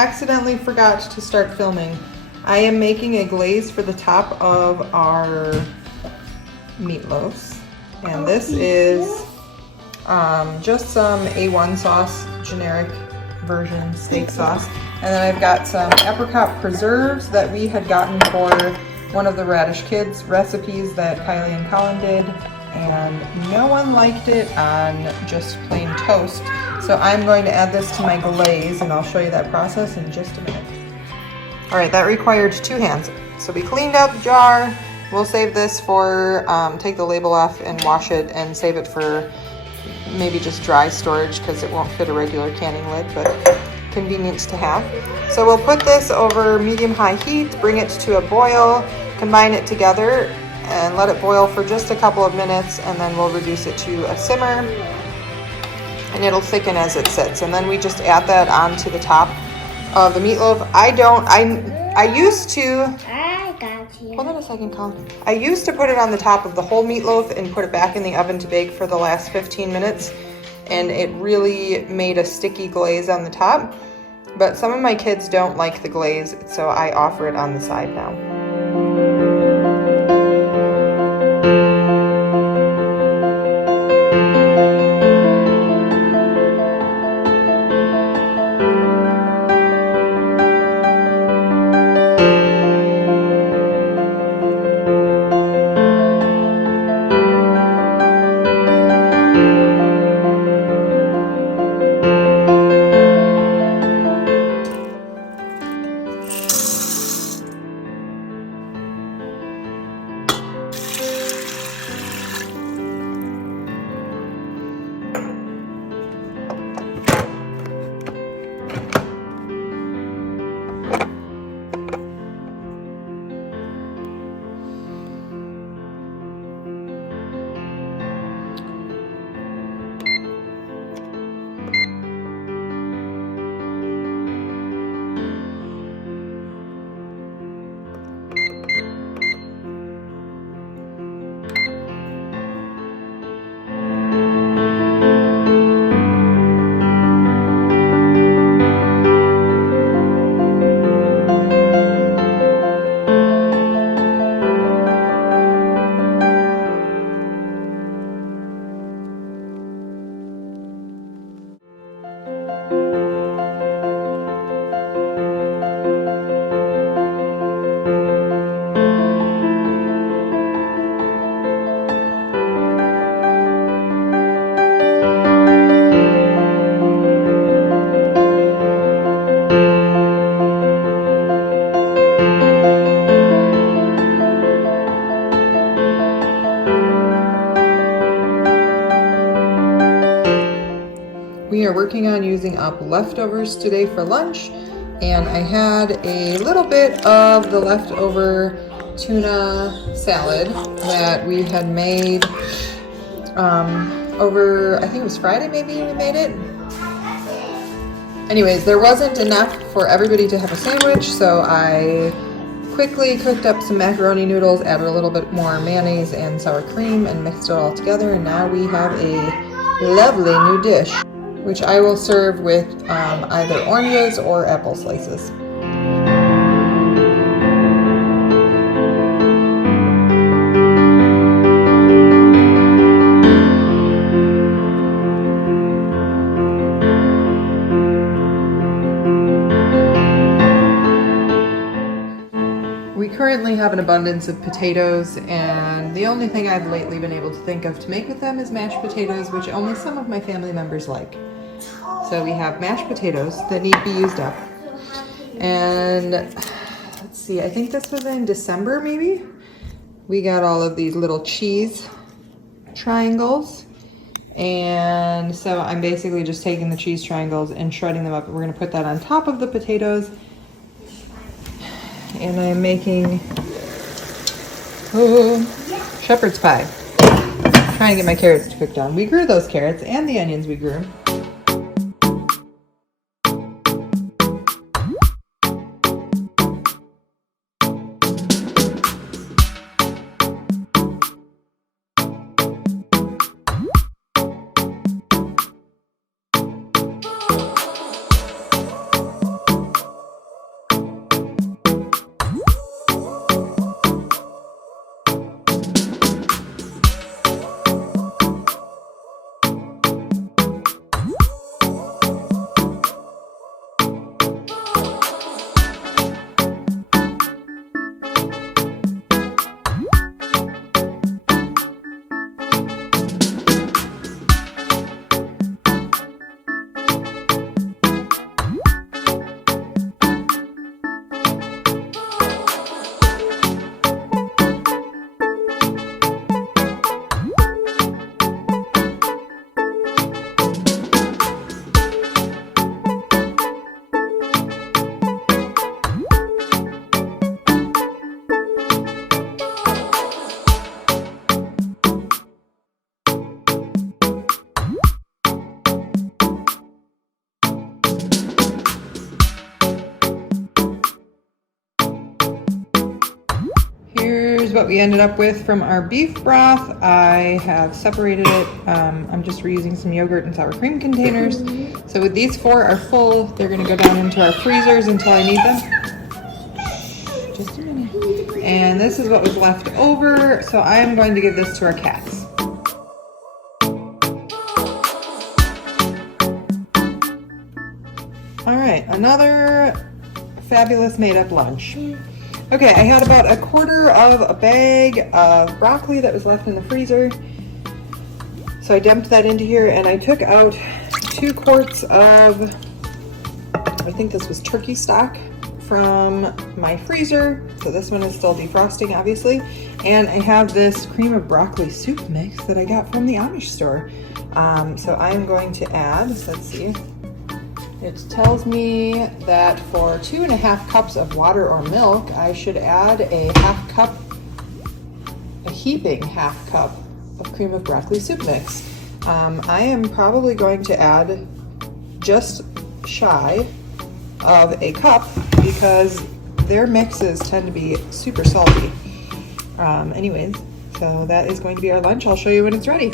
accidentally forgot to start filming. I am making a glaze for the top of our meatloaves. And this is just some A1 sauce, generic version steak sauce. And then I've got some apricot preserves that we had gotten for one of the Radish Kids recipes that Kylie and Colin did. And no one liked it on just plain toast. So I'm going to add this to my glaze, and I'll show you that process in just a minute. All right, that required 2 hands. So we cleaned out the jar. We'll save this for, take the label off and wash it and save it for maybe just dry storage because it won't fit a regular canning lid, but convenience to have. So we'll put this over medium-high heat, bring it to a boil, combine it together, and let it boil for just a couple of minutes, and then we'll reduce it to a simmer, and it'll thicken as it sits. And then we just add that onto the top of the meatloaf. I used to, hold on a second, Colin. I used to put it on the top of the whole meatloaf and put it back in the oven to bake for the last 15 minutes, and it really made a sticky glaze on the top. But some of my kids don't like the glaze, so I offer it on the side now. We are working on using up leftovers today for lunch, and I had a little bit of the leftover tuna salad that we had made over, I think it was Friday maybe we made it. Anyways, there wasn't enough for everybody to have a sandwich, so I quickly cooked up some macaroni noodles, added a little bit more mayonnaise and sour cream, and mixed it all together, and now we have a lovely new dish, which I will serve with either oranges or apple slices. We currently have an abundance of potatoes, and the only thing I've lately been able to think of to make with them is mashed potatoes, which only some of my family members like. So we have mashed potatoes that need to be used up. And let's see, I think this was in December maybe. We got all of these little cheese triangles. And so I'm basically just taking the cheese triangles and shredding them up. We're gonna put that on top of the potatoes. And I'm making shepherd's pie. Trying to get my carrots cooked on. We grew those carrots and the onions we grew. here's what we ended up with from our beef broth. I have separated it. I'm just reusing some yogurt and sour cream containers. So with these 4 are full, they're gonna go down into our freezers until I need them. Just a minute. And this is what was left over. So I am going to give this to our cats. All right, another fabulous made up lunch. Okay, I had about 1/4 of a bag of broccoli that was left in the freezer. So I dumped that into here and I took out 2 quarts of, I think this was turkey stock from my freezer. So this one is still defrosting, obviously. And I have this cream of broccoli soup mix that I got from the Amish store. So I am going to add, let's see. It tells me that for 2.5 cups of water or milk, I should add a heaping half cup of cream of broccoli soup mix. I am probably going to add just shy of a cup because their mixes tend to be super salty. Anyways, so that is going to be our lunch. I'll show you when it's ready.